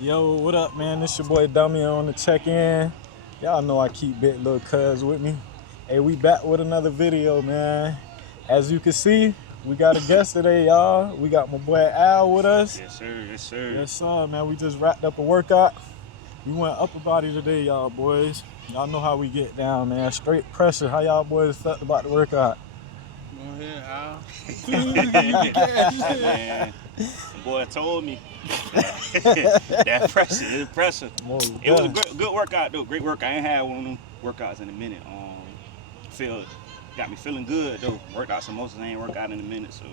Yo, what up, man? This your boy Dummy on the check-in. Y'all know I keep big little cuz with me. Hey, we back with another video, man. As you can see, we got a guest today, y'all. We got my boy Al with us. Yes, sir. Yes, sir. Yes, sir, man. We just wrapped up a workout. We went upper body today, y'all boys. Y'all know how we get down, man. Straight pressure. How y'all boys felt about the workout? Go ahead, Al. Man, the boy told me that pressure is pressure. It was a good workout though. Great workout. I ain't had one of them workouts in a minute. Got me feeling good though. Worked out some muscles I ain't worked out in a minute, so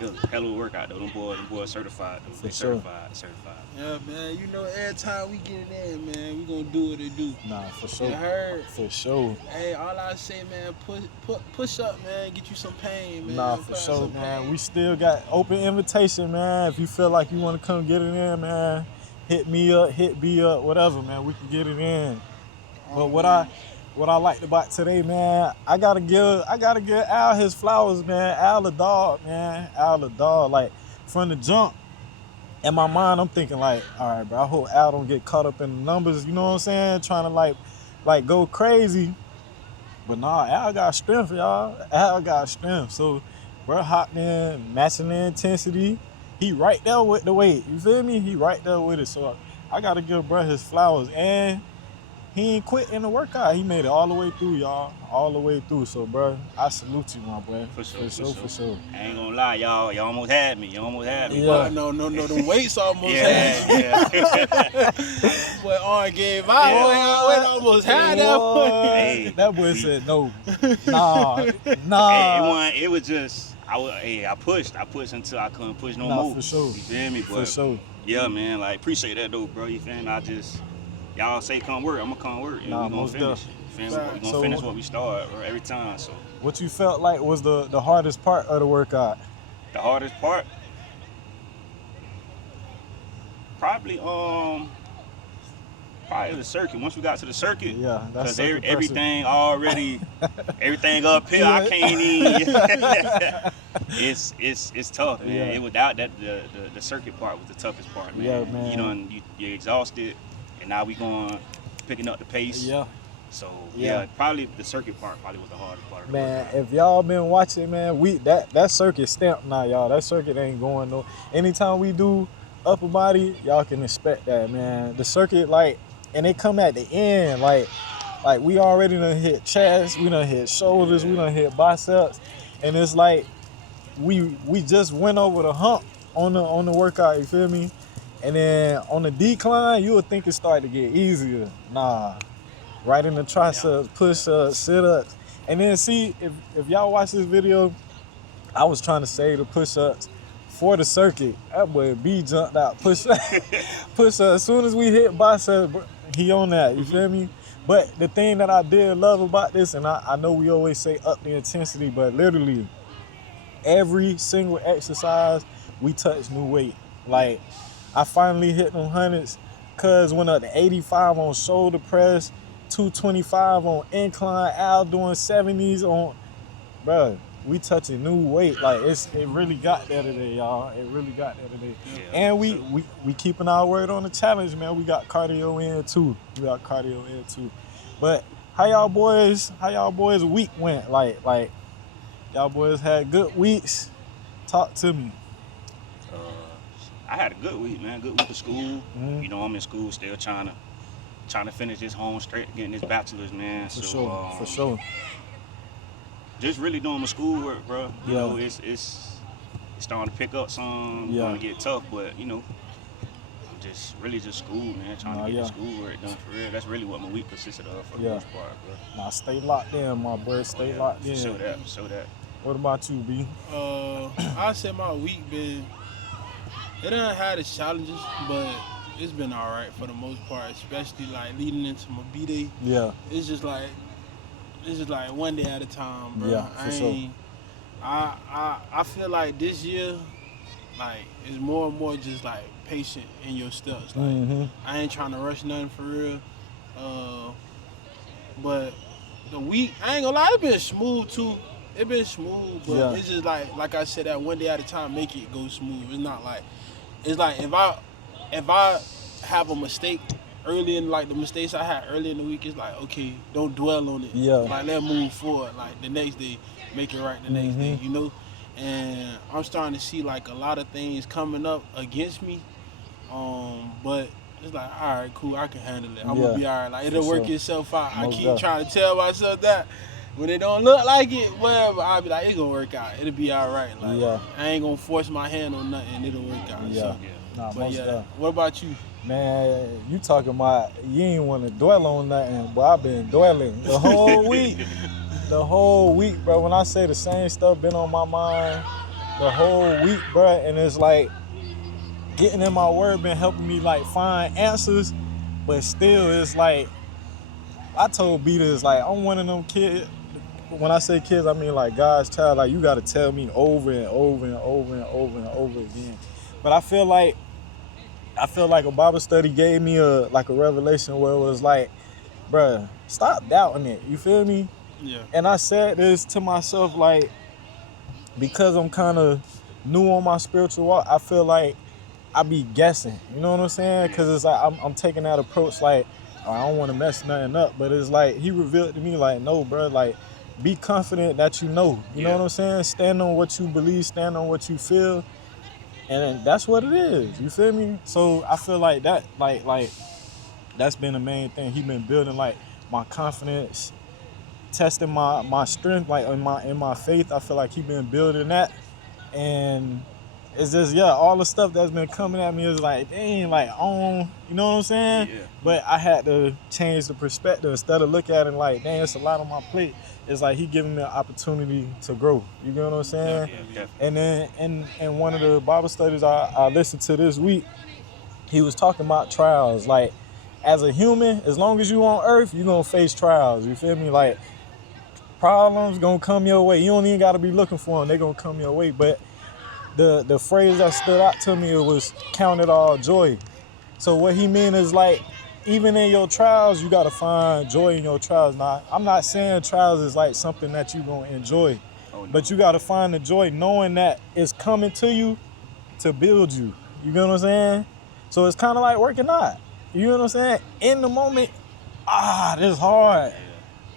it was a hell of a workout though. Them boys certified though. For They sure. certified. Yeah, man. You know, every time we get it in, man, we gonna do what they do. Nah, for sure. You heard? For sure. Hey, all I say, man, push up, man. Get you some pain, man. Nah, for Find sure, some man. pain. We still got open invitation, man. If you feel like you want to come get it in, man, hit me up, hit B up, whatever, man. We can get it in. But what I liked about today, man, I gotta give Al his flowers, man. Al the dog, man. Al the dog. Like from the jump, in my mind, I'm thinking like, all right, bro. I hope Al don't get caught up in the numbers. You know what I'm saying? Trying to like go crazy. But nah, Al got strength, y'all. Al got strength. So we're hopped in, matching the intensity. He right there with the weight. You feel me? He right there with it. So I gotta give bro his flowers. And he ain't quit in the workout. He made it all the way through, y'all. All the way through. So, bro, I salute you, my boy. For sure. For sure. I ain't gonna lie, y'all almost had me. Yeah. No. The weights almost Yeah, had you. yeah. Boy, arm gave out. Yeah. Boy, almost had that boy. Hey. That boy said no. Nah. It was just I pushed until I couldn't push no more. For sure. You feel me? For sure. Yeah, man, like appreciate that though, bro. You feel me? Y'all say come work, I'ma come work. Nah, we gonna most finish. You feel me? We gonna finish what we start, bro, every time. So What you felt like was the hardest part of the workout? the hardest part, probably the circuit. Once we got to the circuit, Yeah, that's because everything everything up here, Yeah. I can't even. It's tough, man. Yeah. It without that the circuit part was the toughest part, man. Yeah, man. You're exhausted, and now we going picking up the pace. Yeah. So Yeah. probably the circuit part probably was the hardest part. Of the Man, workout. if y'all been watching, man, that circuit stamped now, y'all. That circuit ain't going no. Anytime we do upper body, y'all can expect that, man. The circuit, and they come at the end, like we already done hit chest, we done hit shoulders, we done hit biceps, and it's like we just went over the hump on the workout. You feel me? And then on the decline, you would think it started to get easier. Nah. Right in the triceps, push-ups, sit-ups. And then see, if y'all watch this video, I was trying to say the push-ups for the circuit. That boy B jumped out. Push-ups. As soon as we hit biceps, he on that, you feel me? But the thing that I did love about this, and I know we always say up the intensity, but literally every single exercise, we touch new weight. Like, I finally hit them hundreds, cuz went up to 85 on shoulder press, 225 on incline, Al doing 70s on, bruh, we touching new weight. Like, it really got there today, y'all. It really got there today. Yeah, And we keeping our word on the challenge, man. We got cardio in too. But how y'all boys week went? Like y'all boys had good weeks. Talk to me. I had a good week, man. Good week of school. Mhm. You know, I'm in school still trying to finish this home straight, getting this bachelor's, man. For sure. Just really doing my schoolwork, bro. You Yeah. know, it's starting to pick up some, Yeah. starting to get tough, but you know, I'm just really just school, man. Trying to get the schoolwork done for real. That's really what my week consisted of for the most part, bro. Nah, stay locked in, my boy. Stay locked in. Show that. What about you, B? I say my week been. It done had its challenges, but it's been all right for the most part. Especially like leading into my B day. Yeah. It's just like one day at a time, bro. Yeah, for sure. I feel like this year, like, it's more and more just like patient in your steps. Like, I ain't trying to rush nothing for real. But the week, I ain't gonna lie, it been smooth too. It been smooth, but Yeah. it's just like I said, that one day at a time, make it go smooth. It's not like, it's like if I have a mistake early in like the mistakes I had early in the week, it's like, okay, don't dwell on it. Yeah. Like let's move forward. Like the next day, make it right the next day, you know? And I'm starting to see like a lot of things coming up against me. But it's like, all right, cool, I can handle it. I'm gonna be all right. Like it'll work itself out. I keep trying to tell myself that. When it don't look like it, whatever, I'll be like, it's gonna work out. It'll be all right. Like I ain't gonna force my hand on nothing. It'll work out. Yeah. So, Nah, but yeah, what about you? Man, you talking about you ain't want to dwell on nothing, but I've been dwelling the whole week. The whole week, bro. When I say the same stuff been on my mind the whole week, bro, and it's like getting in my word been helping me like find answers, but still it's like I told Beta, it's like I'm one of them kids. When I say kids, I mean like God's child. Like you got to tell me over and over and over and over and over again. But I feel like a Bible study gave me a revelation where it was like, bruh, stop doubting it. You feel me? Yeah. And I said this to myself like, because I'm kind of new on my spiritual walk, I feel like I be guessing. You know what I'm saying? Because it's like I'm taking that approach like, oh, I don't want to mess nothing up. But it's like he revealed to me like, no, bro, like be confident that you know. You know what I'm saying? Stand on what you believe. Stand on what you feel. And that's what it is. You feel me? So I feel like that, like that's been the main thing. He been building like my confidence, testing my strength, like in my faith. I feel like he been building that, and it's just all the stuff that's been coming at me is like, dang, like you know what I'm saying? Yeah. But I had to change the perspective. Instead of looking at it like, dang, it's a lot on my plate. It's like he giving me an opportunity to grow. You know what I'm saying? Yeah. And then in one of the Bible studies I listened to this week, he was talking about trials. Like, as a human, as long as you on earth, you're going to face trials. You feel me? Like, problems going to come your way. You don't even got to be looking for them. They're going to come your way. But the phrase that stood out to me, it was count it all joy. So what he mean is like, even in your trials, you got to find joy in your trials. Now, I'm not saying trials is like something that you're going to enjoy, but you got to find the joy knowing that it's coming to you to build you. You know what I'm saying? So it's kind of like working out. You know what I'm saying? In the moment, this is hard.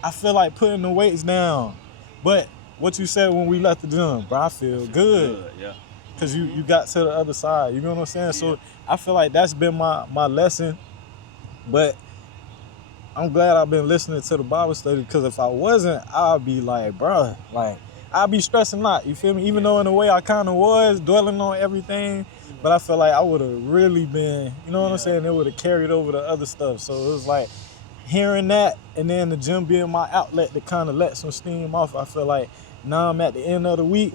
I feel like putting the weights down. But what you said when we left the gym, bro, I feel good. Yeah. Because you got to the other side. You know what I'm saying? Yeah. So I feel like that's been my lesson. But I'm glad I've been listening to the Bible study, because if I wasn't, I'd be like, bruh, like, I'd be stressing out, you feel me? Even though in a way I kind of was dwelling on everything, but I feel like I would have really been, you know what I'm saying? It would have carried over to other stuff. So it was like hearing that, and then the gym being my outlet to kind of let some steam off. I feel like now I'm at the end of the week,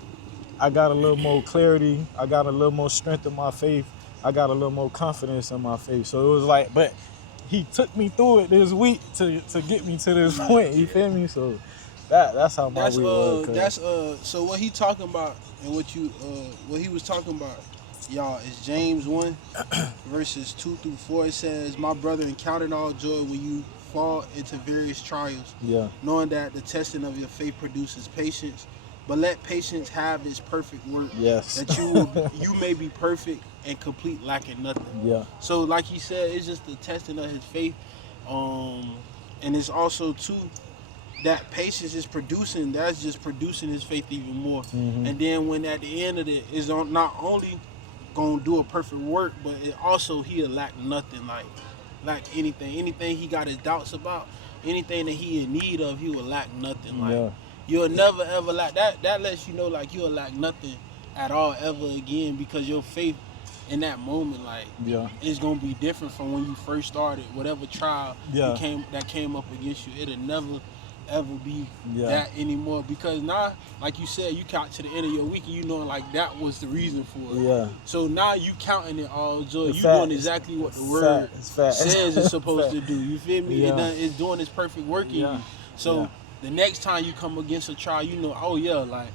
I got a little more clarity. I got a little more strength in my faith. I got a little more confidence in my faith. So it was like, but he took me through it this week to get me to this point. You feel me? So that's how my week was. So what he talking about and what he was talking about, y'all, is James 1 verses 2-4. It says, "My brother, count it all joy when you fall into various trials, knowing that the testing of your faith produces patience. But let patience have its perfect work, that you may be perfect and complete, lacking nothing." Yeah. So like he said, it's just the testing of his faith, and it's also too that patience is producing. That's just producing his faith even more. Mm-hmm. And then when at the end of it is not only gonna do a perfect work, but it also he'll lack nothing, like anything he got his doubts about, anything that he in need of, he will lack nothing. Like you'll never ever lack that. That lets you know like you'll lack nothing at all ever again, because your faith in that moment, like it's gonna be different from when you first started. Whatever trial that came up against you, it'll never ever be that anymore, because now, like you said, you count to the end of your week and you know like that was the reason for it. Yeah. So now you counting it all joy. You doing exactly what the word says it's supposed to do. You feel me? It's doing its perfect work in you. So the next time you come against a trial, you know, like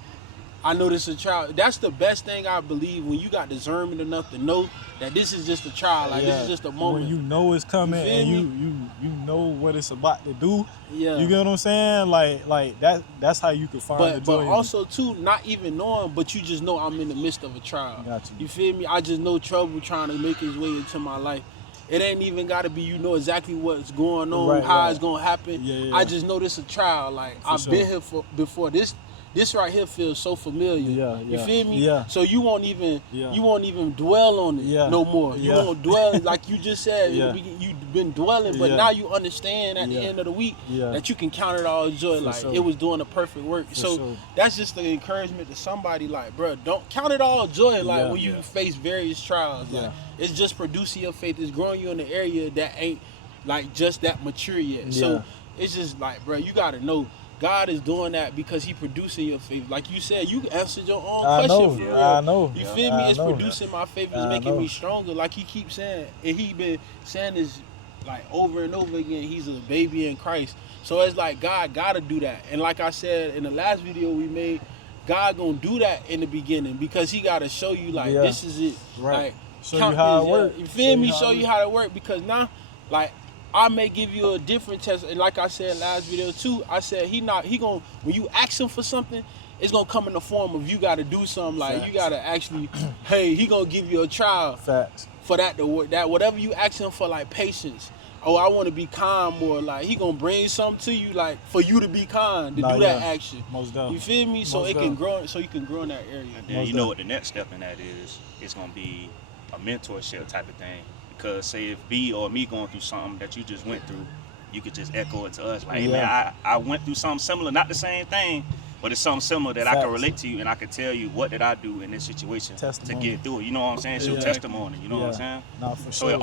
I know this is a trial. That's the best thing, I believe, when you got discernment enough to know that this is just a trial. Like this is just a moment. When you know it's coming and you know what it's about to do. Yeah. You get what I'm saying? Like that's how you can find the joy. But also too, not even knowing, but you just know I'm in the midst of a trial. Got you. You feel me? I just know trouble trying to make its way into my life. it ain't even got to be you know exactly what's going on, Right, how right. it's gonna happen. Yeah. I just know this a trial. Like I've sure. been here before. This right here feels so familiar. Yeah, You yeah, feel me? yeah. So you won't even Yeah. you won't even dwell on it Yeah, no more. You yeah. won't dwell like you just said. Yeah. You've been dwelling, but Yeah. now you understand at the Yeah. end of the week Yeah. that you can count it all joy. For Like sure. it was doing the perfect work. So sure. that's just the encouragement to somebody. Like, bro, don't count it all joy. Like Yeah, when you yeah. face various trials. Yeah. Like it's just producing your faith. It's growing you in the area that ain't like just that mature yet. Yeah. So it's just like, bro, you gotta know God is doing that because He producing your faith. Like you said, you answered your own I question know. for real. I know. You feel me? I It's know. producing my faith. It's I making know. me stronger. Like He keeps saying, and He been saying this like over and over again. He's a baby in Christ. So it's like God gotta do that. And like I said in the last video we made, God gonna do that in the beginning because He gotta show you like Yeah. this is it. Right. Like Show count you how this, it work. You feel me? Show it you how it work because now, like I may give you a different test. And like I said last video too, I said he gonna when you ask Him for something, it's gonna come in the form of you gotta do something. Like Facts. you gotta actually, hey, He gonna give you a trial Facts. for that to work. That whatever you ask Him for, like patience. Oh, I want to be calm more. Like He gonna bring something to you, like for you to be calm to Nah, do that yeah. action. Most You definitely. feel me? So Most it can definitely. grow. So you can grow in that area. And then Most you know what the next step in that is? It's gonna be a mentorship type of thing. Because say if B or me going through something that you just went through, you could just echo it to us. Like, hey Yeah. man, I went through something similar, not the same thing, but it's something similar that I can Facts. relate to you and I can tell you what did I do in this situation Testimony. to get through it. You know what I'm saying? It's your Yeah. testimony, you know what I'm Yeah. saying? Nah, for So sure.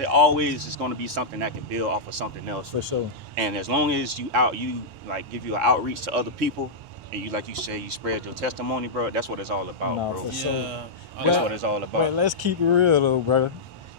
it always is gonna be something that can build off of something else. For sure. And as long as you like give you an outreach to other people and you like you say you spread your testimony, bro, that's what it's all about, Nah, bro. for sure. Yeah. That's But- what it's all But about. let's keep it real though, brother.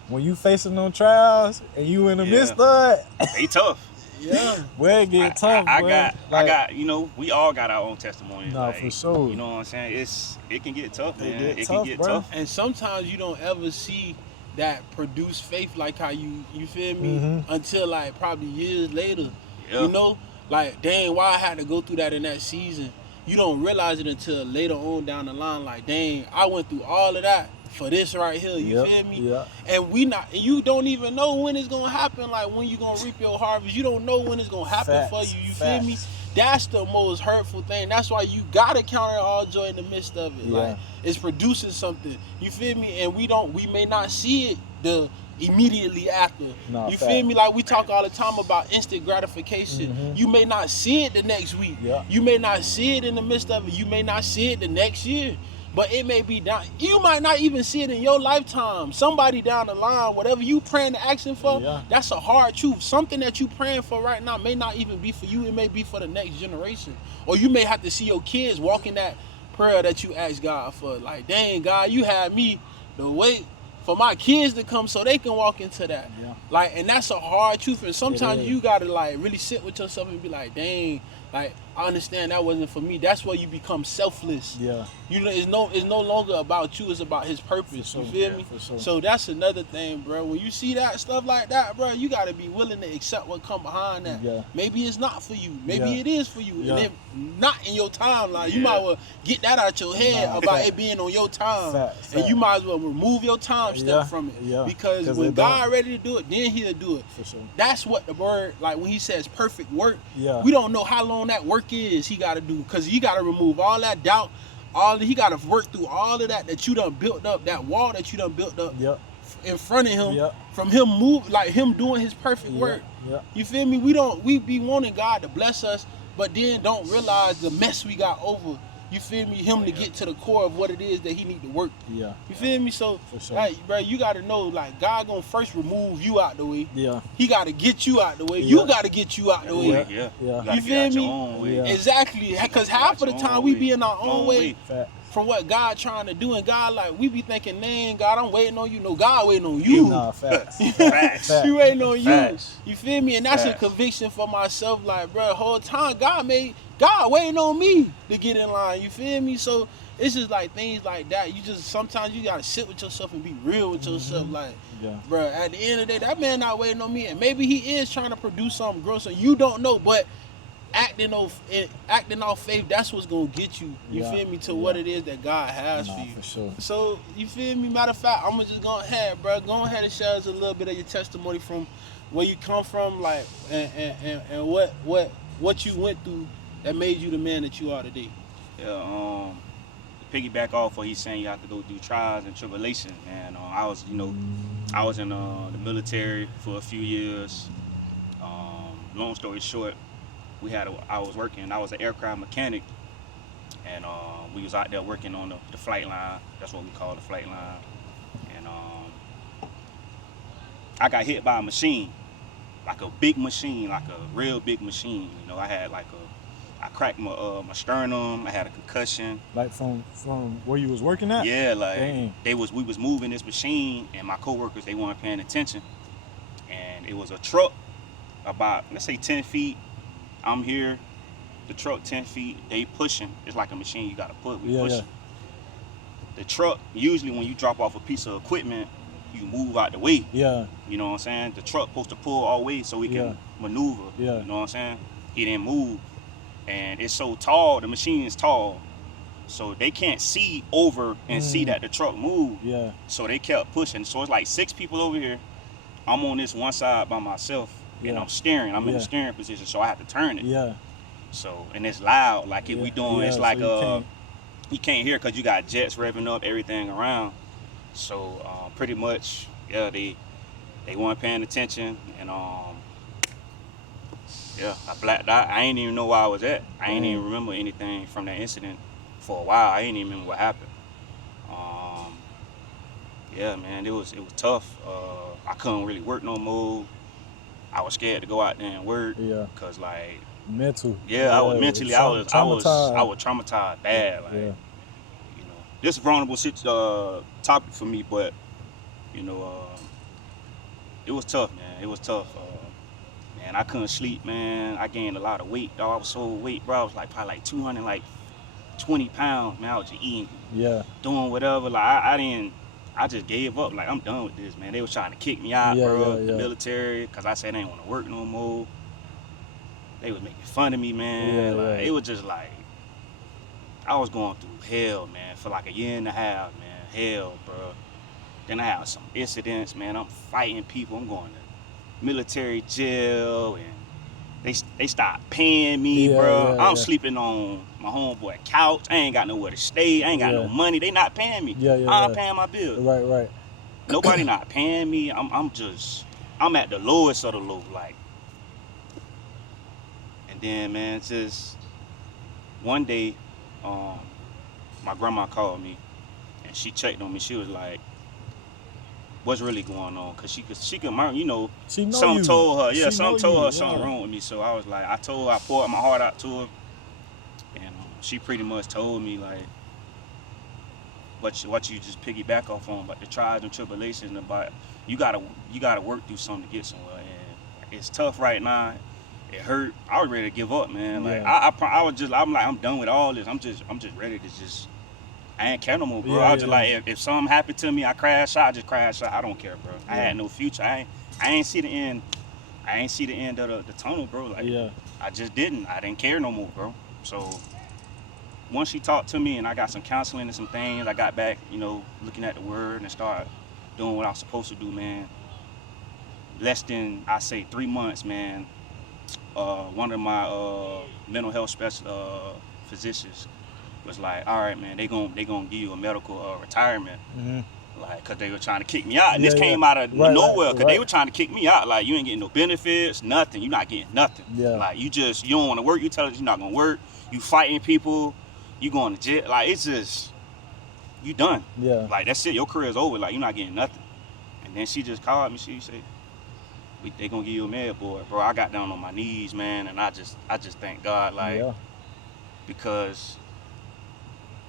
When you facing them trials and you in the Yeah. midst of it, They tough. Yeah. boy, it get tough, I boy. got, Like, you know, we all got our own testimony. Nah, like, for sure. You know what I'm saying? It can get tough, It man. get It tough, can get bro. tough. And sometimes you don't ever see that produce faith like how you feel me Mhm. until like probably years later. Yeah. You know, like dang, why I had to go through that in that season. You don't realize it until later on down the line. Like dang, I went through all of that for this right here. You Yep, feel me? yeah. And you don't even know when it's gonna happen. Like when you gonna reap your harvest, you don't know when it's gonna happen for Facts, you. You feel me? facts. That's the most hurtful thing. That's why you gotta count it all joy in the midst of it. Yeah. Like it's producing something. You feel me? And we may not see it the immediately after. Nah, you fact. feel me? Like we talk all the time about instant gratification. Mhm. You may not see it the next week. Yeah. You may not see it in the midst of it. You may not see it the next year. But it may be down. You might not even see it in your lifetime. Somebody down the line, whatever you praying and asking for, Yeah. that's a hard truth. Something that you praying for right now may not even be for you. It may be for the next generation. Or you may have to see your kids walking that prayer that you asked God for. Like, dang, God, you had me to wait for my kids to come so they can walk into that. Yeah. Like, and that's a hard truth. And sometimes is. you gotta like really sit with yourself and be like, dang, like I understand that wasn't for me. That's where you become selfless. Yeah. You know, it's no longer about you. It's about His purpose. For sure, You feel yeah, me? for sure. So that's another thing, bro. When you see that stuff like that, bro, you gotta be willing to accept what come behind that. Yeah. Maybe it's not for you. Maybe Yeah. it is for you. Yeah. And if not in your timeline, you Yeah. might well get that out your head Nah, about fact. it being on your time. Fact, And you fact. might as well remove your time step Yeah, from it. yeah. Because 'Cause when it don't. God ready to do it, then He'll do it. For sure. That's what the word, like when He says perfect work, Yeah. we don't know how long that work is He got to do, because He got to remove all that doubt, He got to work through all of that you done built up, that wall that you done built up Yep. in front of Him, Yep. from Him Him doing His perfect work. Yep. You feel me? We be wanting God to bless us, but then don't realize the mess we got over. You feel me? Him to get to the core of what it is that He need to work. Yeah. You feel me? So, For sure. like, bro, you got to know, like, God gonna first remove you out the way. Yeah. He got to get you out the way. Yeah. You got to get you out the way. Yeah. Yeah. You gotta You get feel out your me? own way. Yeah. Exactly, because half of the time we be in our own way Fact. from what God trying to do, and God, like, we be thinking, man, God, I'm waiting on you. No, God waiting on you. Nah, facts. Facts. Fact. He waiting on you. Facts. You feel me? And that's Facts. a conviction for myself. Like, bro, the whole time God waiting on me to get in line. You feel me? So it's just like things like that. You just sometimes you gotta sit with yourself and be real with yourself. Like, Yeah. bro, at the end of the day, that man not waiting on me, and maybe he is trying to produce something gross, and you don't know. But acting off faith, that's what's gonna get you. You feel me, to what it is that God has for you. For sure. So you feel me? Matter of fact, I'm gonna just go ahead, bro. Go ahead and share us a little bit of your testimony from where you come from, like, and what you went through that made you the man that you are today. Yeah, to piggyback off what he's saying, you have to go through trials and tribulations, man. I was in the military for a few years. Long story short, I was an aircraft mechanic, and we was out there working on the flight line. That's what we call the flight line. And I got hit by a machine, like a big machine, like a real big machine. You know, I had I cracked my sternum. I had a concussion. Like from where you was working at? Yeah, like Dang. we was moving this machine, and my coworkers, they weren't paying attention, and it was a truck about, let's say, 10 feet. I'm here, the truck 10 feet. They pushing. It's like a machine you gotta put. We pushing. The truck, usually when you drop off a piece of equipment, you move out the way. Yeah. You know what I'm saying? The truck supposed to pull all the way so we can maneuver. Yeah. You know what I'm saying? He didn't move. And it's so tall, the machine is tall, so they can't see over and see that the truck moved. Yeah. So they kept pushing. So it's like 6 people over here. I'm on this one side by myself, and I'm steering. I'm in the steering position, so I have to turn it. Yeah. So, and it's loud, like if we doing, it's like so you can't hear because you got jets revving up, everything around. So pretty much, yeah, they weren't paying attention, and yeah, I blacked out. I ain't even know where I was at. I ain't even remember anything from that incident for a while. I ain't even remember what happened. Yeah, man, it was tough. I couldn't really work no more. I was scared to go out there and work. Yeah. Cause like mental. Yeah, I was mentally. I was traumatized bad. Like, you know, this is a vulnerable topic for me, but you know, it was tough, man. It was tough. Man, I couldn't sleep, man. I gained a lot of weight, dog. I was so overweight, bro. I was probably 220 pounds, man. I was just eating, doing whatever. Like I just gave up. Like, I'm done with this, man. They was trying to kick me out, bro, the military, because I said I didn't want to work no more. They was making fun of me, man. It was just like, I was going through hell, man, for like a year and a half, man. Hell, bro. Then I had some incidents, man. I'm fighting people. I'm going to military jail, and they stopped paying me, bro. I'm sleeping on my homeboy couch. I ain't got nowhere to stay. I ain't got no money. They not paying me. I'm paying my bills. Right. Nobody not paying me. I'm at the lowest of the low, like. And then, man, just one day, my grandma called me, and she checked on me. She was like, what's really going on? Cause she could, you know, something told her, something wrong with me. So I was like, I poured my heart out to her, and she pretty much told me like, what you just piggyback off on, about the trials and tribulations, and about you gotta work through something to get somewhere. And it's tough right now. It hurt. I was ready to give up, man. Like I'm done with all this. I'm just ready to just. I ain't care no more, bro. I was just like, if something happened to me, I crash out, I just crash out. I don't care, bro. I had no future. I ain't see the end. I ain't see the end of the tunnel, bro. Like, I just didn't. I didn't care no more, bro. So once she talked to me and I got some counseling and some things, I got back, you know, looking at the word and started doing what I was supposed to do, man. Less than, I say, 3 months, man. One of my mental health physicians was like, all right, man, they gonna give you a medical retirement, like, cause they were trying to kick me out, and this came out of nowhere, cause they were trying to kick me out, like, you ain't getting no benefits, nothing, you're not getting nothing, like, you don't want to work, you tell us you're not gonna work, you fighting people, you going to jail, like, it's just, you done, like, that's it, your career's over, like, you're not getting nothing. And then she just called me, she said, they gonna give you a med board, bro. I got down on my knees, man, and I just thank God, like, because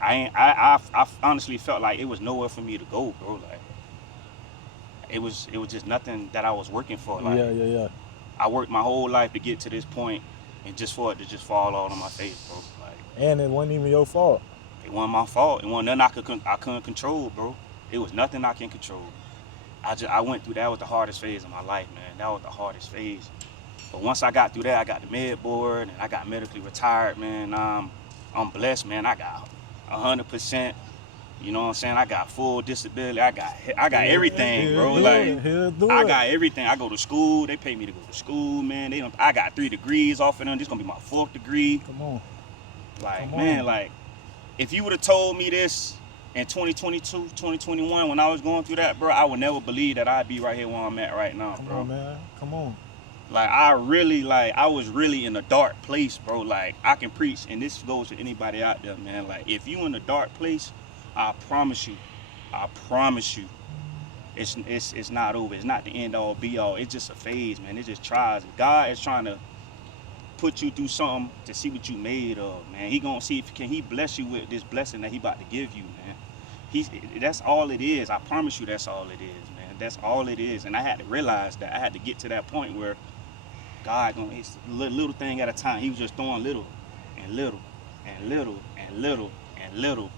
I honestly felt like it was nowhere for me to go, bro. Like, it was just nothing that I was working for. Like, I worked my whole life to get to this point, and just for it to just fall all on my face, bro. Like, and it wasn't even your fault. It wasn't my fault. It wasn't nothing I couldn't control, bro. It was nothing I can control. I went through, that was the hardest phase of my life, man. That was the hardest phase. But once I got through that, I got the med board and I got medically retired, man. I'm blessed, man. I got 100%. You know what I'm saying? I got full disability. I got everything, bro. I got everything. I go to school. They pay me to go to school, man. I got 3 degrees off of them. This gonna be my 4th degree. Come on. Like, if you would have told me this in 2022, 2021, when I was going through that, bro, I would never believe that I'd be right here where I'm at right now, bro. Come on, man. Come on. Like, I was really in a dark place, bro. Like, I can preach, and this goes to anybody out there, man. Like, if you in a dark place, I promise you, it's not over. It's not the end all be all. It's just a phase, man. It just tries. God is trying to put you through something to see what you made of, man. He gonna see if he bless you with this blessing that he about to give you, man. That's all it is. I promise you, that's all it is, man. That's all it is. And I had to realize that. I had to get to that point where God it's little thing at a time. He was just throwing little and little and little and little and little.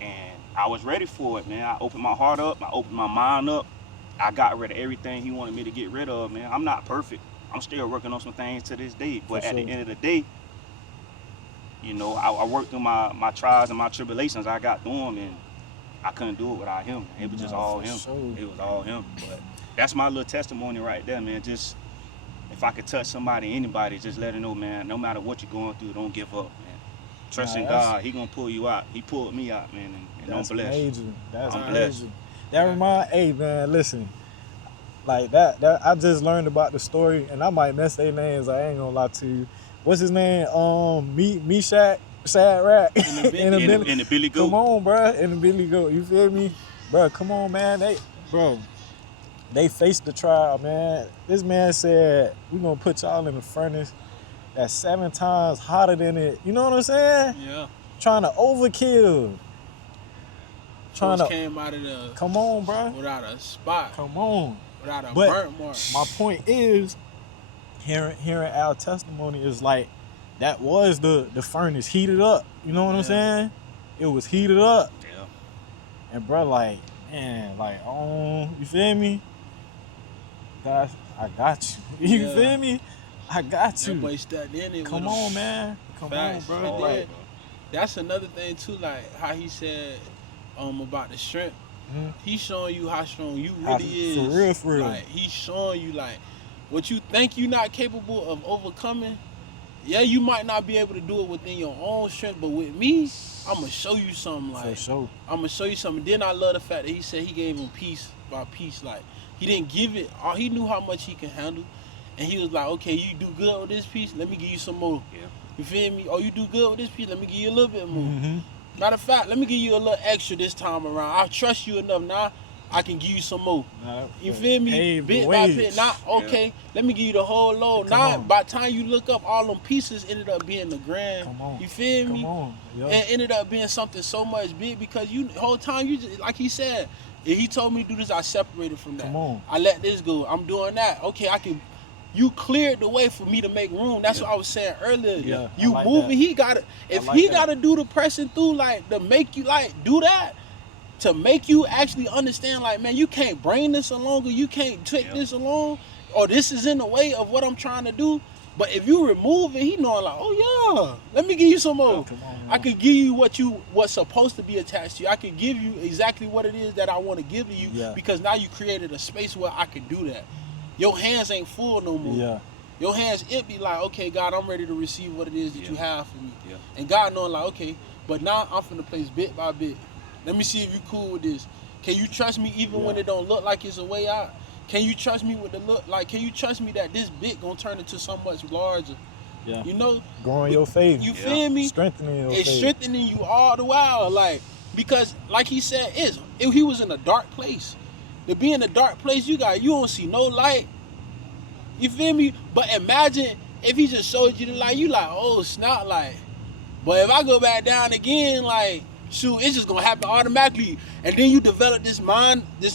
And I was ready for it, man. I opened my heart up. I opened my mind up. I got rid of everything he wanted me to get rid of, man. I'm not perfect. I'm still working on some things to this day. But at the end of the day, you know, I worked through my trials and my tribulations. I got through them, and I couldn't do it without him. It was just all him. Sure. It was all him. But that's my little testimony right there, man. Just if I could touch somebody, anybody, just let them know, man, no matter what you're going through, don't give up, man. Trust in God. He gonna pull you out. He pulled me out, man, and I'm blessed. Amazing. That's I'm amazing. Hey, man, listen. Like that I just learned about the story, and I might mess their names. I ain't gonna lie to you. What's his name? Meshach, Sad Rat, in the Billy Goat. Come on, bro, in the Billy Goat. You feel me, bro? Come on, man. They faced the trial, man. This man said, "We gonna put y'all in the furnace that's 7 times hotter than it." You know what I'm saying? Yeah. Trying to overkill. Came out of the. Come on, bro. Without a spot. Come on. Without a But burnt mark. my point is, hearing our testimony is like, that was the furnace heated up. You know what I'm saying? It was heated up. Yeah. And bro, like, man, like, you feel me? God, I got you. You feel me? I got you. That boy stepped in it. Come on, man. Come on, bro. And Like, that's another thing too, like how he said about the strength. He's showing you how strong you really is. For real. Like he's showing you like what you think you're not capable of overcoming. Yeah, you might not be able to do it within your own strength, but with me, I'm gonna show you something. Like, for sure. I'm gonna show you something. Then I love the fact that he said he gave him piece by piece. Like he didn't give it. He knew how much he can handle, and he was like, okay, you do good with this piece. Let me give you some more. Yeah. You feel me? Oh, you do good with this piece. Let me give you a little bit more. Mm-hmm. Matter of fact, let me give you a little extra this time around. I trust you enough now. I can give you some more. You feel me? Bit by bit. Now, okay, let me give you the whole load. Now, by the time you look up, all them pieces ended up being the grand. You feel me? And ended up being something so much big because the whole time you just, like he said, if he told me to do this, I separated from that. I let this go. I'm doing that. Okay, I can. You cleared the way for me to make room. That's what I was saying earlier. You like moving, that. he gotta. If he gotta do the pressing through, like to make you like do that, to make you actually understand, like man, you can't bring this along, or you can't take this along, or this is in the way of what I'm trying to do. But if you remove it, he knowing like, oh yeah, let me give you some more. I can give you what's supposed to be attached to you. I can give you exactly what it is that I want to give to you because now you created a space where I can do that. Your hands ain't full no more. Your hands empty like, okay, God, I'm ready to receive what it is that you have for me. And God knowing like, okay, but now I'm finna place bit by bit. Let me see if you cool with this. Can you trust me even when it don't look like it's a way out? Can you trust me with the look? Like, can you trust me that this bit gonna turn into so much larger? You know? Growing your faith. You feel me? Strengthening your faith. It's strengthening you all the while. Like, because like he said, if he was in a dark place. To be in a dark place, you don't see no light. You feel me? But imagine if he just showed you the light, you like, oh snap, like. But if I go back down again, like, shoot, it's just gonna happen automatically. And then you develop this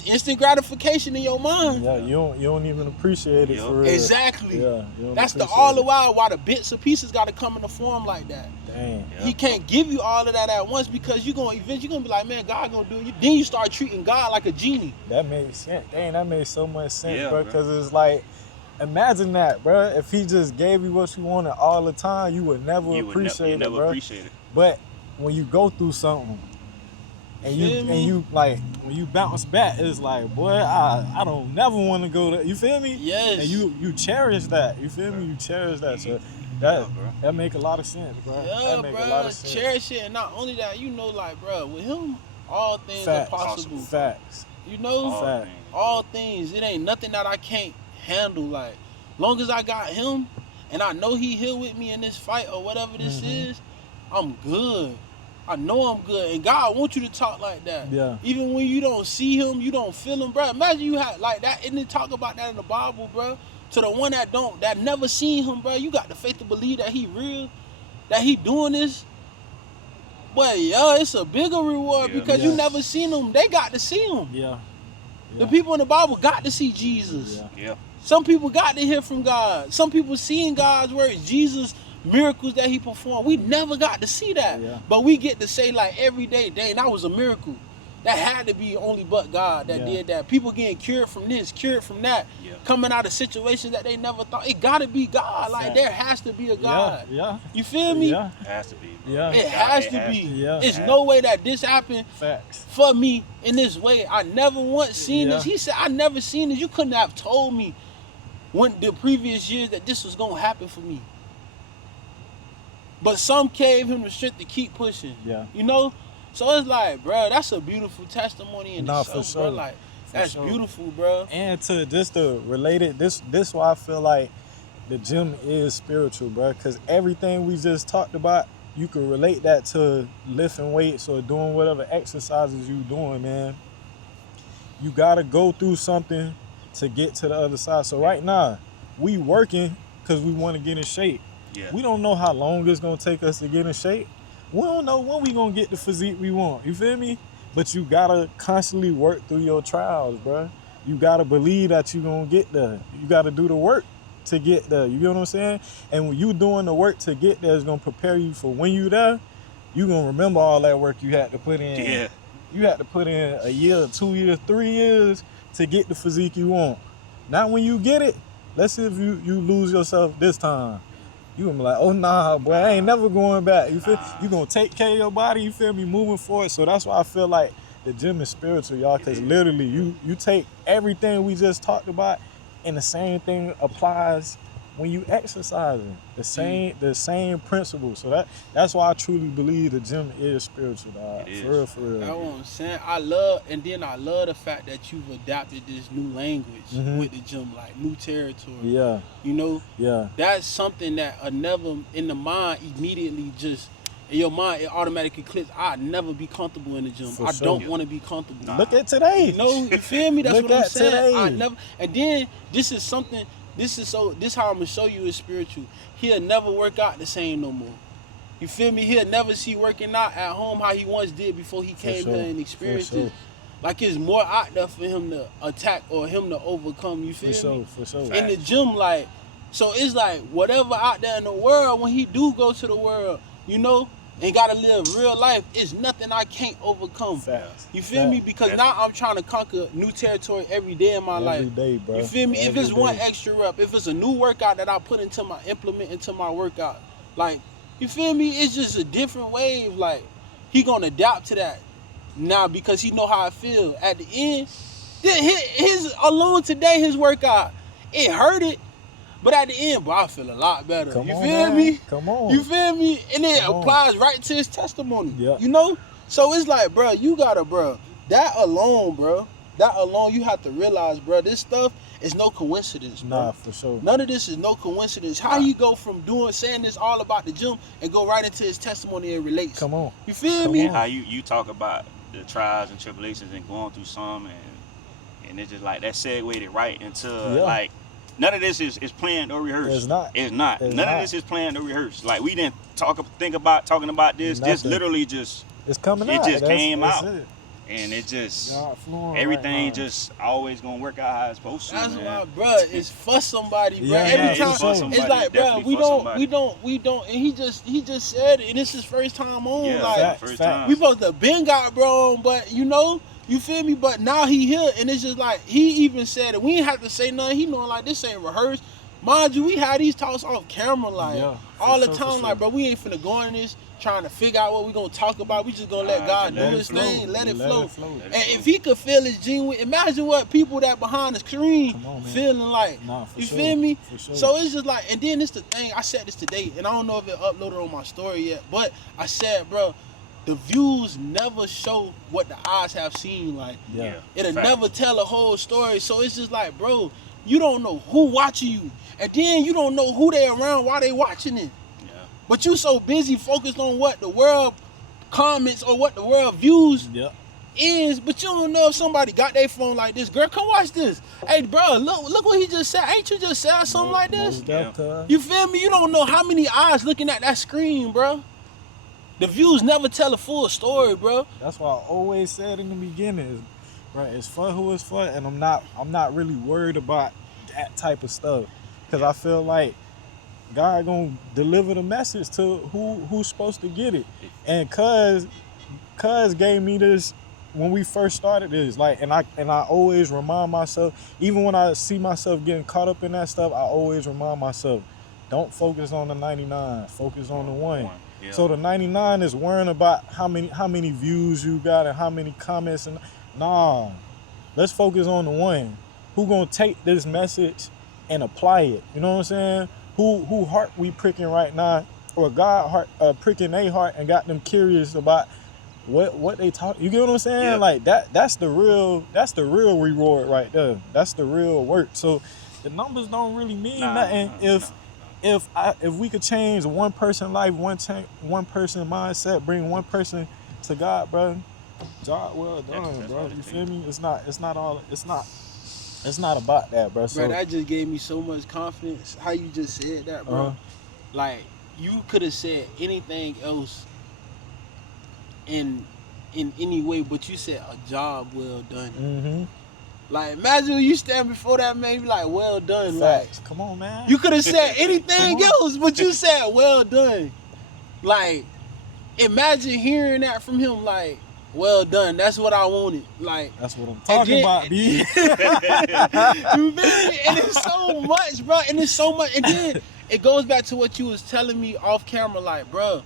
instant gratification in your mind. Yeah, you don't even appreciate it for real. Exactly. That's the while why the bits and pieces gotta come in the form like that. Dang. He can't give you all of that at once because you're gonna eventually be like, man, God gonna do it. Then you start treating God like a genie. That made sense. Dang, that made so much sense, bro. Because it's like, imagine that, bro. If he just gave you what you wanted all the time, you would never appreciate it, never bro. appreciate it. But when you go through something and you like when you bounce back, it's like, boy, I don't never want to go there. You feel me? Yes. And you cherish that. You feel me? You cherish that. So that make a lot of sense, bro. Yeah, that make bro. a lot of sense. Cherish it, and not only that, you know, like, bro, with him, all things Facts. are possible. Facts. You know, Facts. all things. It ain't nothing that I can't handle. Like, long as I got him, and I know he here with me in this fight or whatever this is, I'm good. I know I'm good, and God wants you to talk like that. Yeah. Even when you don't see him, you don't feel him, bro. Imagine you had like that, and then talk about that in the Bible, bro. To the one that never seen him, bro, you got the faith to believe that he real, that he doing this. But yeah, it's a bigger reward because you never seen him. They got to see him. Yeah. The people in the Bible got to see Jesus. Yeah. Some people got to hear from God. Some people seeing God's words, Jesus' miracles that he performed. We never got to see that. Yeah. But we get to say like every day, dang, that was a miracle. That had to be only but God that did that. People getting cured from this, cured from that, coming out of situations that they never thought. It got to be God. Like, there has to be a God. Yeah. You feel me? Yeah. It has to be. Bro. Yeah. It has to be. Yeah. It's no way that this happened Facts. for me in this way. I never once seen this. He said, I never seen this. You couldn't have told me when the previous years that this was going to happen for me. But some gave him the strength to keep pushing. Yeah. You know? So it's like, bro, that's a beautiful testimony in itself, for sure. bro. Like, that's beautiful, bro. And to just to relate it, this why I feel like the gym is spiritual, bro. Because everything we just talked about, you can relate that to lifting weights or doing whatever exercises you doing, man. You gotta go through something to get to the other side. So right now, we working because we want to get in shape. Yeah. We don't know how long it's gonna take us to get in shape. We don't know when we gonna get the physique we want. You feel me? But you gotta constantly work through your trials, bro. You gotta believe that you gonna get there. You gotta do the work to get there. You get what I'm saying? And when you doing the work to get there, it's gonna prepare you for when you there. You gonna remember all that work you had to put in. Yeah. You had to put in a year, 2 years, 3 years to get the physique you want. Not when you get it. Let's see if you lose yourself this time. You gonna be like, oh nah, boy, I ain't never going back. You feel? You gonna take care of your body. You feel me? Moving forward. So that's why I feel like the gym is spiritual, y'all. Cause literally, you take everything we just talked about, and the same thing applies when you exercising. The same principle. So that's why I truly believe the gym is spiritual, dog. For real, for real. That's what I'm saying. I love the fact that you've adapted this new language with the gym, like new territory. Yeah. You know? Yeah. That's something that never in the mind immediately just in your mind it automatically clicks. I'd never be comfortable in the gym. I don't want to be comfortable. Look at today. You know, you feel me? That's Look what I'm at saying. today. I never. And then this is something. This how I'm gonna show you is spiritual. He'll never work out the same no more. You feel me? He'll never see working out at home how he once did before he came here and experienced it. Like it's more out there for him to attack or him to overcome. You feel me? For sure. In the gym, like, so it's like whatever out there in the world, when he do go to the world, you know, and gotta live real life, it's nothing I can't overcome. Facts. You feel me? Because now I'm trying to conquer new territory every day in my life. Every day, bro. You feel me? If Every it's one day. extra rep, if it's a new workout that I implement into my workout, like, you feel me? It's just a different wave. Like, he gonna adapt to that now because he know how I feel. At the end, his alone today, his workout, it hurt it. But at the end, bro, I feel a lot better. Come you on, feel man. me? Come on. You feel me? And it Come on. applies right to his testimony. Yeah. You know? So it's like, bro, you gotta, bro, that alone, you have to realize, bro, this stuff is no coincidence, bro. Nah, for sure. None of this is no coincidence. How you go from saying this all about the gym and go right into his testimony and relates? Come on. You feel Come me? on. How you talk about the trials and tribulations and going through some and it's just like that segued it right into like none of this is planned or rehearsed. It's not. None of this is planned or rehearsed. Like we didn't talking about this. Nothing. This literally just It's coming it out. just came That's out. it. And it just Y'all flowing everything right now. just always gonna work out how it's supposed to. That's man. why, bro, it's for somebody, bro. Yeah, Every it's time for somebody. it's like, bro, Definitely for somebody. we don't, and he just said it, and this is his first time on. Yeah, like, first fact. time. we supposed to been got bro on, but you know, You feel me? But now he here, and it's just like he even said it. We ain't have to say nothing. He knowing like this ain't rehearsed. Mind you, we had these talks off camera like all the time. Like, bro, we ain't finna go in this trying to figure out what we gonna talk about. We just gonna let God do his thing, let it flow. And if he could feel his genuine, imagine what people that behind the screen feeling like. You feel me? So it's just like, and then it's the thing. I said this today, and I don't know if it uploaded on my story yet, but I said, bro, the views never show what the eyes have seen. Like, it'll never tell a whole story. So it's just like, bro, you don't know who watching you, and then you don't know who they around while they watching it. Yeah. But you so busy focused on what the world comments or what the world views is, but you don't know if somebody got their phone like this. Girl, come watch this. Hey, bro, look what he just said. Ain't you just said something like this? You feel me? You don't know how many eyes looking at that screen, bro. The views never tell a full story, bro. That's why I always said in the beginning, right? It's for who it's for, and I'm not really worried about that type of stuff, because I feel like God gonna deliver the message to who's supposed to get it. And cuz gave me this when we first started this, like, and I always remind myself, even when I see myself getting caught up in that stuff, I always remind myself, don't focus on the 99, focus on the 1. Yeah. So the 99 is worrying about how many views you got and how many comments, and nah, let's focus on the 1. Who gonna take this message and apply it? You know what I'm saying? Who heart we pricking right now, or God heart pricking their heart and got them curious about what they talk. You get what I'm saying? Yeah. Like that's the real reward right there. That's the real work. So the numbers don't really mean nothing if we could change one person's life, one person's mindset, bring one person to God, bro. Job well done, bro. You feel me? It's not about that, bro. So, bro, that just gave me so much confidence. How you just said that, bro. Like, you could have said anything else in any way, but you said a job well done. Mm-hmm. Like, imagine when you stand before that man, you be like, well done. Facts. Like, come on, man. You could have said anything else, but you said well done. Like, imagine hearing that from him, like, well done. That's what I wanted. Like, that's what I'm talking about, B. You feel me? And it's so much, bro. And it's so much. And then it goes back to what you was telling me off camera, like, bro,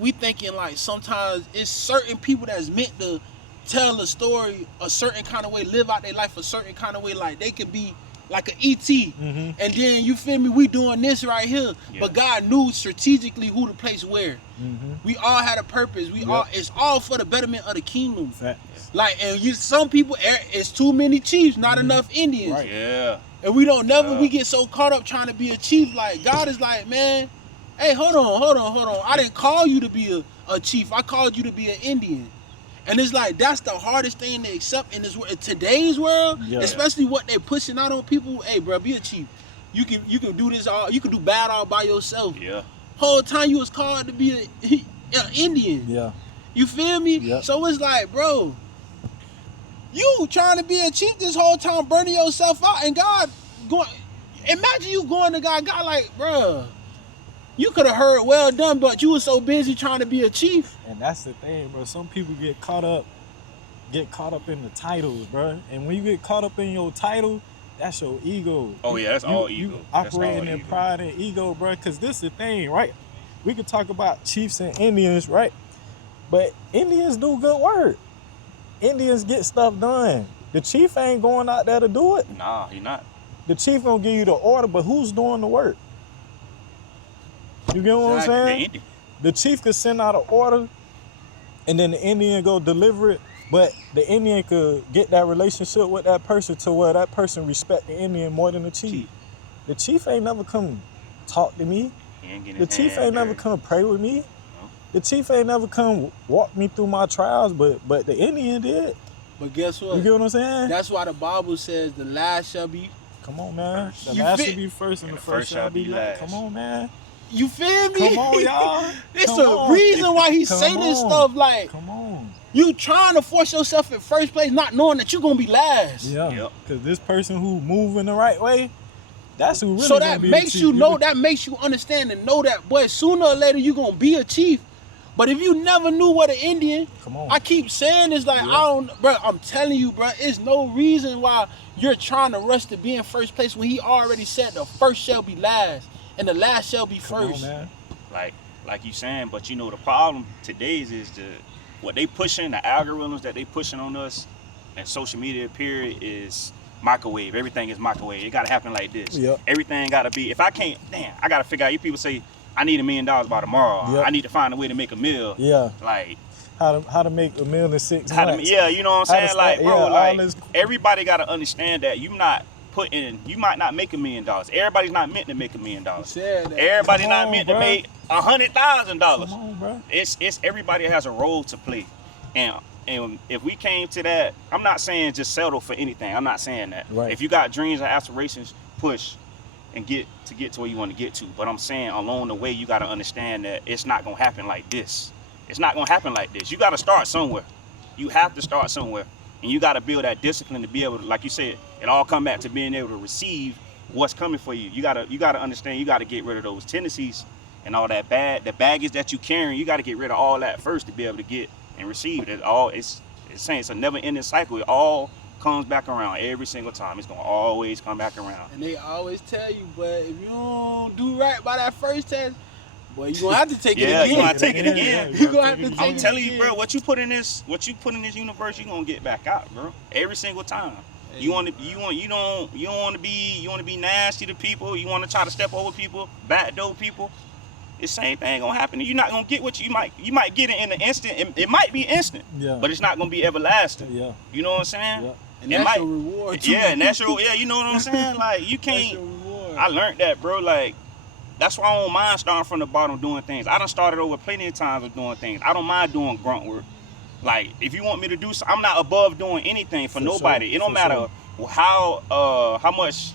we thinking like sometimes it's certain people that's meant to tell a story a certain kind of way, live out their life a certain kind of way, like they can be like an ET. Mm-hmm. And then, you feel me, we doing this right here. Yeah. But God knew strategically who to place where. Mm-hmm. We all had a purpose. It's all for the betterment of the kingdom. Facts. Like, and some people, it's too many chiefs, not enough Indians. Right. Yeah. And we don't we get so caught up trying to be a chief. Like, God is like, man, hey, hold on. I didn't call you to be a chief. I called you to be an Indian. And it's like, that's the hardest thing to accept in this world, in today's world, especially what they're pushing out on people. Hey, bro, be a chief. You can do this all. You can do bad all by yourself. Yeah. Whole time you was called to be an Indian. Yeah. You feel me? Yeah. So it's like, bro, you trying to be a chief this whole time, burning yourself out, and God going. Imagine you going to God like, bro, you could have heard well done, but you were so busy trying to be a chief. And that's the thing, bro. Some people get caught up in the titles, bro. And when you get caught up in your title, that's your ego. Oh yeah, that's all ego. You operating in pride and ego, bro. Because this is the thing, right? We could talk about chiefs and Indians, right? But Indians do good work. Indians get stuff done. The chief ain't going out there to do it. Nah, he not. The chief gonna give you the order, but who's doing the work? You get what I'm saying? The chief could send out an order, and then the Indian go deliver it, but the Indian could get that relationship with that person to where that person respect the Indian more than the chief. The chief ain't never come talk to me. The chief ain't never come pray with me. No. The chief ain't never come walk me through my trials, but the Indian did. But guess what? You get what I'm saying? That's why the Bible says the last shall be. Come on, man. The last shall be first, and the first shall be last. Come on, man. You feel me? Come on, y'all. It's a reason why he say this stuff. Like, come on. You trying to force yourself in first place, not knowing that you're gonna be last. Yeah. Because this person who moving the right way, that's who really. So that makes you know. That makes you understand and know that, boy, sooner or later you're gonna be a chief. But if you never knew what an Indian, Come on. I keep saying this like, Yeah. I don't, bro, I'm telling you, bro, it's no reason why you're trying to rush to be in first place when he already said the first shall be last and the last shall be Come on, first. man. Like you saying, but you know the problem today's is what they pushing, the algorithms that they pushing on us, and social media period is microwave. Everything is microwave. It gotta happen like this. Yep. Everything gotta be. If I can't, damn, I gotta figure out. You people say I need $1 million by tomorrow. Yep. I need to find a way to make a meal. Yeah. Like How to make $1 million in 6 how to, months. yeah, you know what How I'm to saying? Like, start- bro, yeah, like all this- everybody gotta understand that you might not make $1 million. Everybody's not meant to make $1 million. Said that. Everybody Come not on, meant bro. to make $100,000. Come on, bro. It's everybody has a role to play, and if we came to that, I'm not saying just settle for anything. I'm not saying that. Right. If you got dreams and aspirations, push and get to where you want to get to. But I'm saying along the way, you got to understand that it's not gonna happen like this. It's not gonna happen like this. You got to start somewhere. You have to start somewhere, and you got to build that discipline to be able to, like you said, it all come back to being able to receive what's coming for you. You gotta understand. You got to get rid of those tendencies and all that the baggage that you carrying. You got to get rid of all that first to be able to get and receive it. It's saying it's a never-ending cycle. It all comes back around every single time. It's gonna always come back around. And they always tell you, but if you don't do right by that first test, boy, you gonna have to take it again. you gonna take it again. You gonna have to take I'm it telling again. you, bro. What you put in this universe, you gonna get back out, bro. Every single time. You don't want to be nasty to people. You want to try to step over people, backdoor people. The same thing gonna happen. You're not gonna get what you might get it in the instant. It might be instant, Yeah. but it's not gonna be everlasting. Yeah. You know what I'm saying? Yeah. And It that's might- your reward too. Yeah, and that's your you know what I'm saying? Like you That's can't. your reward. I learned that, bro. Like that's why I don't mind starting from the bottom doing things. I done started over plenty of times of doing things. I don't mind doing grunt work. Like if you want me to do, I'm not above doing anything for nobody. sure, It don't for matter how much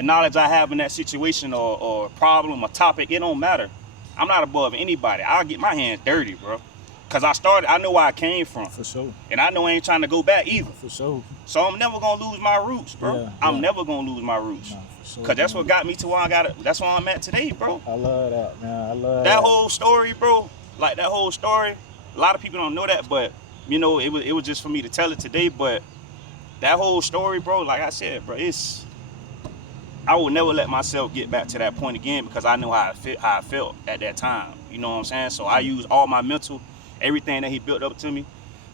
knowledge I have in that situation or problem or topic. It don't matter. I'm not above anybody. I'll get my hands dirty, bro. Cause I know where I came from, For sure. and I know I ain't trying to go back either. For sure. So I'm never gonna lose my roots, bro. Yeah, I'm yeah. never gonna lose my roots. Nah, for sure, Cause that's man. what got me to where that's where I'm at today, bro. I love that, man. I love That whole story, bro. Like that whole story. A lot of people don't know that, but you know, it was just for me to tell it today. But that whole story, bro, like I said, bro, I will never let myself get back to that point again because I know how I felt at that time. You know what I'm saying? So I use all my mental, everything that he built up to me.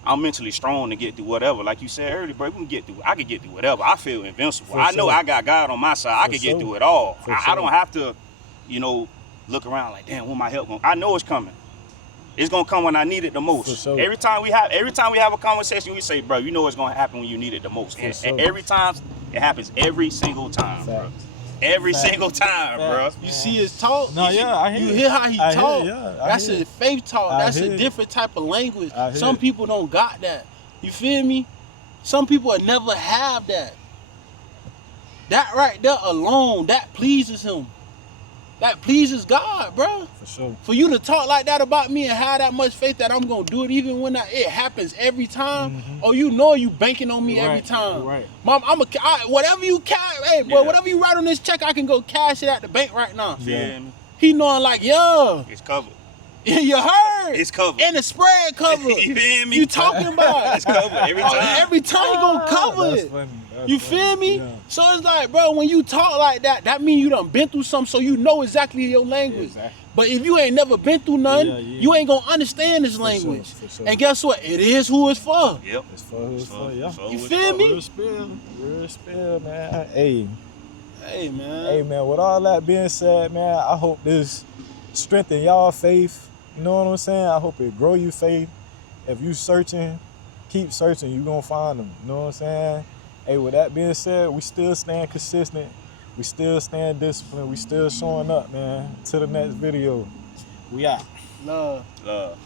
I'm mentally strong to get through whatever. Like you said earlier, bro, I could get through whatever. I feel invincible. For I know sure. I got God on my side. I For could sure. get through it all. For I sure. don't have to, look around like, damn, where my help going? I know it's coming. It's gonna come when I need it the most. For sure. Every time we have a conversation, we say, bro, you know it's gonna happen when you need it the most. For And sure. every time it happens every single time, bro. Facts. Every Facts. single time, Facts. bro. You see his talk? No, you yeah, I hear You it. hear how he I hear talk? it, yeah, I That's hear a it. faith talk. I That's hear a it. different type of language. I hear Some it. people don't got that. You feel me? Some people will never have that. That right there alone, that pleases him. That pleases God, bro. For sure. For you to talk like that about me and have that much faith that I'm gonna do it even when it happens every time, or you know you banking on me every Right, time. right. Mom, whatever you hey boy, Yeah. whatever you write on this check, I can go cash it at the bank right now. Yeah. Feel me? He knowing like, yeah, It's covered. you heard. It's covered. And the spread cover. You feel me? You talking about? It's covered every time. Every time he gonna cover That's it. funny. That's You funny. feel me? Yeah. So it's like, bro, when you talk like that, that means you done been through something, so you know exactly your language. Exactly. But if you ain't never been through nothing, Yeah, yeah. you ain't gonna understand this For language. sure, for sure. And guess what? It is who it's for. Yep. It's for who it's for, yeah. You feel me? Real spill. Real spill, man. Hey. Hey man. Hey, man, with all that being said, man, I hope this strengthen y'all faith. You know what I'm saying? I hope it grow your faith. If you searching, keep searching. You gonna find them. You know what I'm saying? Hey, with that being said, we still staying consistent. We still staying disciplined. We still showing up, man. To the next video. We out. Love. Love.